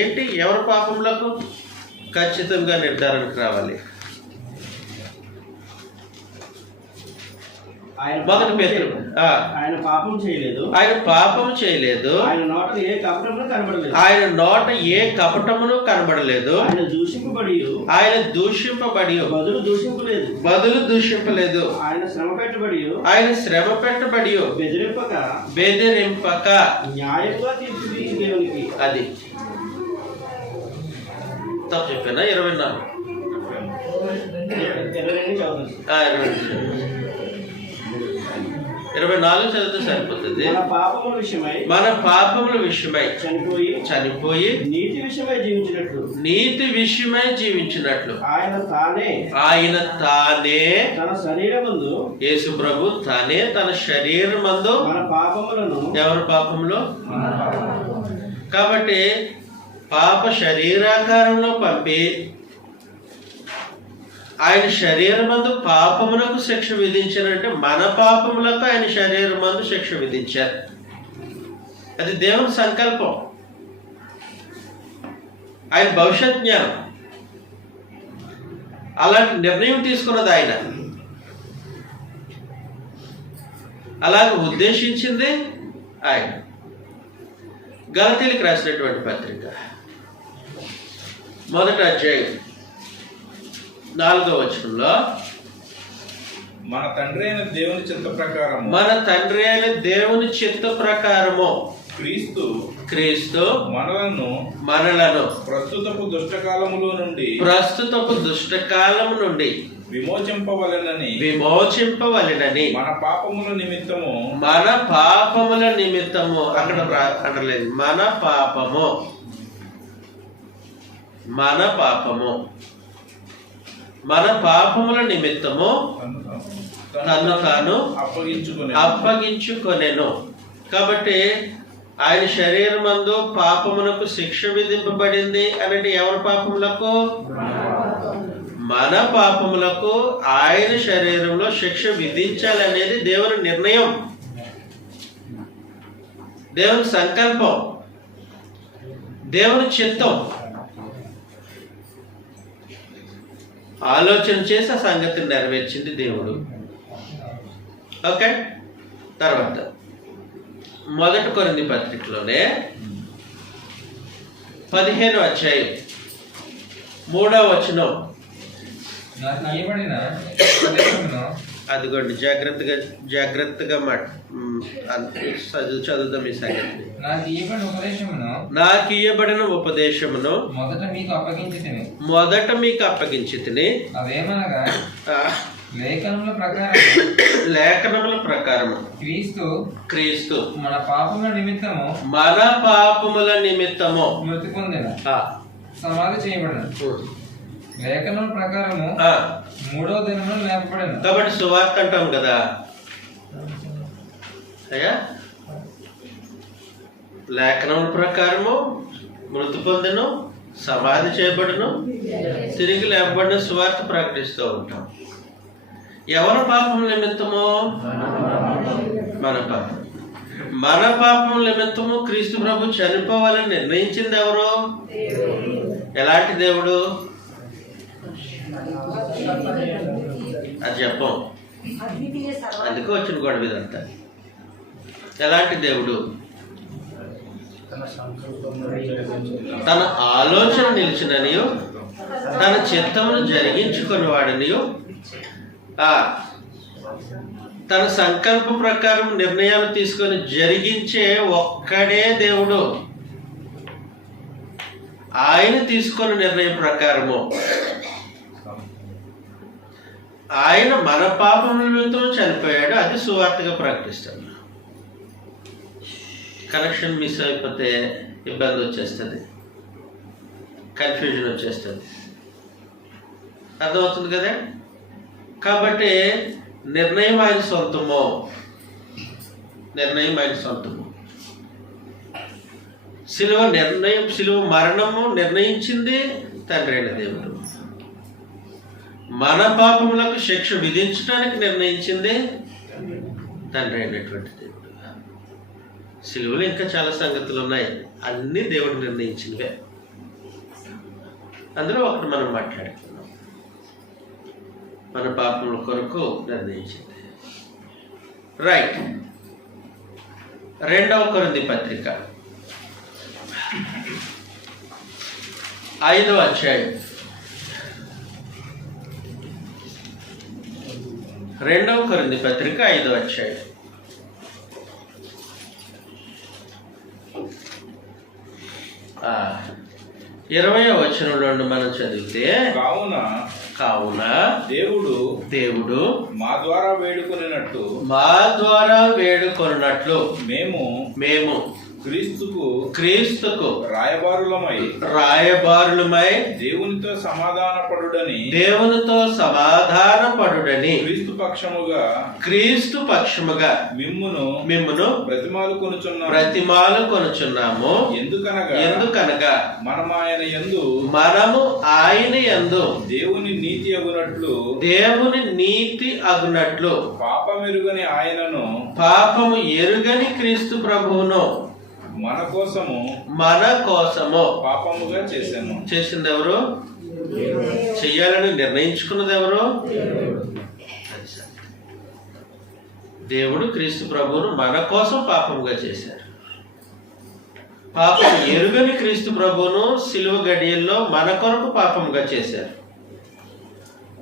ఏంటి? ఎవరి పాపములకు? ఖచ్చితంగా నిర్ధారణకు రావాలి. ఆయన పాపం చేయలేదు. ఆయన పాపం చేయలేదు. ఆయన నోట ఏ కపటమును కనబడలేదు. ఆయన నోట ఏ కపటమును కనబడలేదు. ఆయన దూషింపబడి బదులు దూషింపలేదు. ఆయన శ్రమ పెట్టబడి బెదిరింపక న్యాయంగా తీర్పు తీర్చి దేవునికి. అది తప్పు చెప్పానా? 24 చదివితే సరిపోతుంది. మన పాపముల విషయమై చనిపోయి నీతి విషయమై జీవించినట్లు ఆయన తానే యేసు ప్రభు తానే తన శరీరమందు ఎవరి పాపములు? కాబట్టి పాప శరీరాకారంలో పంపి ఆయన శరీరమందు పాపములకు శిక్ష విధించారంటే మన పాపములకు ఆయన శరీరమందు శిక్ష విధించారు. అది దేవుని సంకల్పం. ఆయన భవిష్యత్ జ్ఞానం. అలాంటి నిర్ణయం తీసుకున్నది ఆయన. అలాగే ఉద్దేశించింది ఆయన. గలతీయులకు రాసినటువంటి పత్రిక 1వ అధ్యాయం 4వ వచనంలో మన తండ్రి అయిన దేవుని చిత్త ప్రకారము క్రీస్తు మనలను ప్రస్తుతపు దుష్టకాలము నుండి విమోచింపవలెనని మన పాపముల నిమిత్తము అక్కడ అనలేదు. మన పాపముల నిమిత్తము తను తాను అప్పగించుకొనెను. కాబట్టి ఆయన శరీరమందు పాపమునకు శిక్ష విధింపబడింది అంటే ఎవరి పాపములకు? మన పాపములకు ఆయన శరీరంలో శిక్ష విధించాలనేది దేవుని నిర్ణయం, దేవుని సంకల్పం, దేవుని చిత్తం. ఆలోచన చేసి ఆ సంగతిని నెరవేర్చింది దేవుడు. ఓకే. తర్వాత 1 కొరింథీ పత్రికలోనే 15వ అధ్యాయం 3వ వచనం. అదిగోండి, జాగ్రత్తగా చదువుదాం ఈ సంగతి. నాకు ఇయ్యబడిన ఉపదేశమును మొదట మీకు అప్పగించితిని. లేఖనముల ప్రకారం క్రీస్తు మన పాపముల నిమిత్తము మృతి పొందిన సమాధి చేయబడిన లేఖనం ప్రకారము 3వ దినమున లేపబడిన. కాబట్టి సువార్త అంటాం కదా అయ్యా. లేఖనం ప్రకారము మృతి పొందెను, సమాధి చేయబడును, తిరిగి లేపబడిన సువార్త ప్రకటిస్తూ ఉంటాం. ఎవరి పాపం నిమిత్తము? మన పాపం నిమిత్తము క్రీస్తు ప్రభు చనిపోవాలని నిర్ణయించింది ఎవరు? ఎలాంటి దేవుడు? అది చెప్పం, అందుకే వచ్చిన గొడవ ఇదంతా. ఎలాంటి దేవుడు? తన ఆలోచన నిలిచిననియో తన చిత్తమును జరిగించుకుని వాడనియో తన సంకల్ప ప్రకారం నిర్ణయాలు తీసుకొని జరిగించే ఒక్కడే దేవుడు. ఆయన తీసుకున్న నిర్ణయం ప్రకారము ఆయన మన పాపముల నిమిత్తం చనిపోయాడు. అది సువార్తగా ప్రకటిస్తాడు. కనెక్షన్ మిస్ అయిపోతే ఇబ్బంది వచ్చేస్తుంది, కన్ఫ్యూజన్ వచ్చేస్తుంది. అర్థమవుతుంది కదా? కాబట్టి నిర్ణయం ఆయన సొంతము. సిలువ మరణము నిర్ణయించింది తండ్రి అయిన దేవుడు. మన పాపములకు శిక్ష విధించడానికి నిర్ణయించింది తండ్రి అయినటువంటి దేవుడు. సిలువలో ఇంకా చాలా సంగతులు ఉన్నాయి, అన్నీ దేవుడు నిర్ణయించినవే. అందులో ఒకటి మనం మాట్లాడుతున్నాం, మన పాపముల కొరకు నిర్ణయించింది. రైట్. 2వ కొరింథీ పత్రిక 5వ అధ్యాయం 2వ కొరింథీ పత్రిక 5వ అధ్యాయం 20వ వచనంలో మనం చదివితే, కావున దేవుడు మా ద్వారా వేడుకొనున్నట్లు మేము క్రీస్తుకు రాయబారులమై దేవునితో సమాధానపడుడని క్రీస్తు పక్షముగా మిమ్మును బ్రతిమాలు కొనుచున్నాము. ఎందుకనగా మనము ఆయన యందు దేవుని నీతి అగునట్లు పాపము ఎరుగని క్రీస్తు ప్రభువును మన కోసము పాపముగా చేసింది ఎవరు? చెయ్యాలని నిర్ణయించుకున్నది ఎవరు? దేవుడు క్రీస్తు ప్రభువును మన కోసం పాపముగా చేశారు. పాపం ఎరుగని క్రీస్తు ప్రభువును సిలువ గడియల్లో మన కొరకు పాపముగా చేశారు.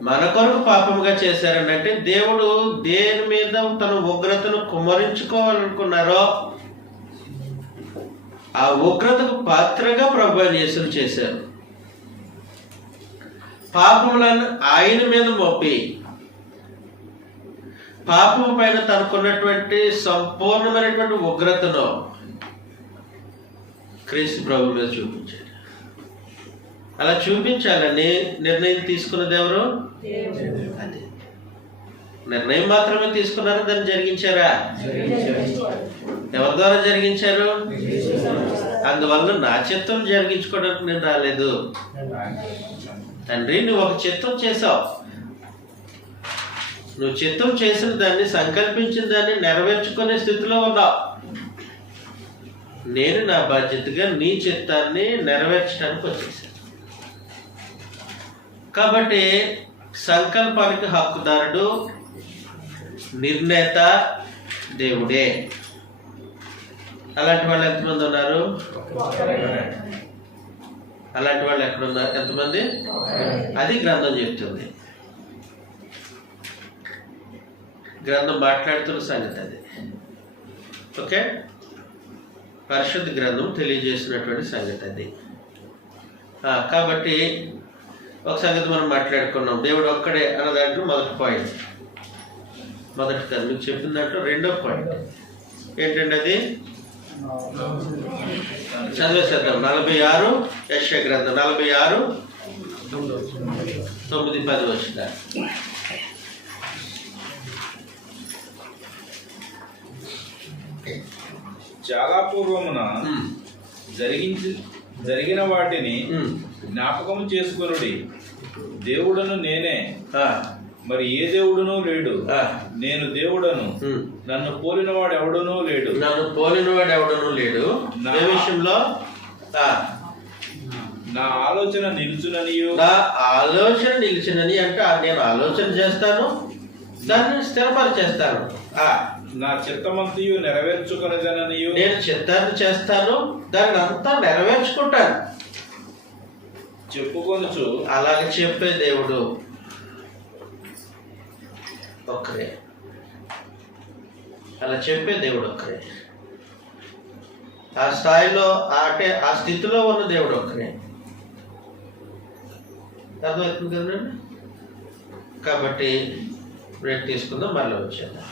మన కొరకు పాపముగా చేశారని అంటే దేవుడు దేని మీద తన ఉగ్రతను కుమ్మరించుకోవాలనుకున్నారో ఆ ఉగ్రతకు పాత్రగా ప్రభు యేసును చేశారు. పాపములను ఆయన మీద మోపి పాపము పైన తనకున్నటువంటి సంపూర్ణమైనటువంటి ఉగ్రతను క్రీస్తు ప్రభు మీద చూపించాడు. అలా చూపించాలని నిర్ణయం తీసుకున్నది ఎవరు? అది నిర్ణయం మాత్రమే తీసుకున్నారా, దాన్ని జరిగించారా? ఎవరి ద్వారా జరిగించారు? అందువల్ల నా చిత్తం జరిగించుకోవడానికి నేను రాలేదు. తండ్రి, నువ్వు ఒక చిత్తం చేసావు, నువ్వు చిత్తం చేసిన దాన్ని, సంకల్పించిన దాన్ని నెరవేర్చుకునే స్థితిలో ఉన్నావు. నేను నా బాధ్యతగా నీ చిత్తాన్ని నెరవేర్చడానికి వచ్చేసాను. కాబట్టి సంకల్పానికి హక్కుదారుడు, నిర్ణేత దేవుడే. అలాంటి వాళ్ళు ఎంతమంది ఉన్నారు? అలాంటి వాళ్ళు ఎక్కడున్నారు? ఎంతమంది? అది గ్రంథం చెప్తుంది. గ్రంథం మాట్లాడుతున్న సంగతి అది. ఓకే, పరిశుద్ధ గ్రంథం తెలియజేసినటువంటి సంగతి అది. కాబట్టి ఒక సంగతి మనం మాట్లాడుకున్నాం, దేవుడు ఒక్కడే అన్న దాంట్లో మొదటి పాయింట్. మొదటి కాదు, మీకు చెప్పిన దాంట్లో 2వ పాయింట్ ఏంటంటే అది చదివేసేద్దాం. 46 యెషయా గ్రంథం 46 9, 10 వచ్చిన. చాలా పూర్వమున జరిగిన వాటిని జ్ఞాపకం చేసుకొనుడి. దేవుడను నేనే, మరి ఏ దేవుడునూ లేడు. నేను దేవుడను, నన్ను పోలినవాడు ఎవడునూ లేడు. ఏ విషయంలో? నా ఆలోచన నిలుచునని అంటే నేను ఆలోచన చేస్తాను, దాన్ని స్థిరపరిచేస్తాను. నా చిత్తమంతయు నెరవేర్చుకునేదననియు, నేను చిత్తాన్ని చేస్తాను, దాన్ని అంతా నెరవేర్చుకుంటాను చెప్పుకొనుచు. అలాగే చెప్పే దేవుడు ఒక్కరే. అలా చెప్పే దేవుడు ఒక్కరే. ఆ స్థాయిలో అంటే ఆ స్థితిలో ఉన్న దేవుడు ఒక్కరే. అర్థమవుతుంది కదండి? కాబట్టి బ్రేక్ తీసుకుందాం, మళ్ళీ వచ్చేద్దాం.